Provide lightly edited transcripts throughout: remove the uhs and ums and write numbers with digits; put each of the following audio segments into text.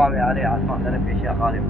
امامي عليه عثمان تنفي شيخ خالد.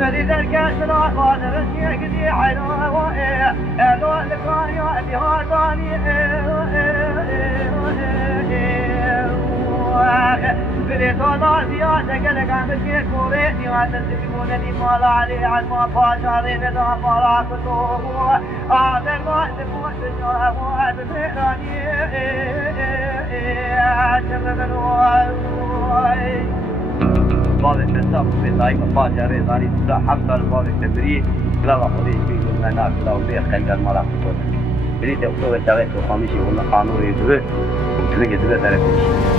نريد الكاس الأخوان رسيك دي حلوة أدوى لكاني بها ثاني بريد الله زيادة قلق عم بكير كوريني وعند تسيبونني مالا علي عن ما فاشاري ندام مالا كتوبه هذا الوقت موت بجاه وعد بمهراني عشم من وعي باب التساق في الدائمة فاجر زاني تسا حفظ الباب التبريد لا وقضي فيه المناك لا وبيخ خنجر ملاك بريد أكتوب التغيث وخامشي ولا قانون يدوه ومتنك يدوه تركوش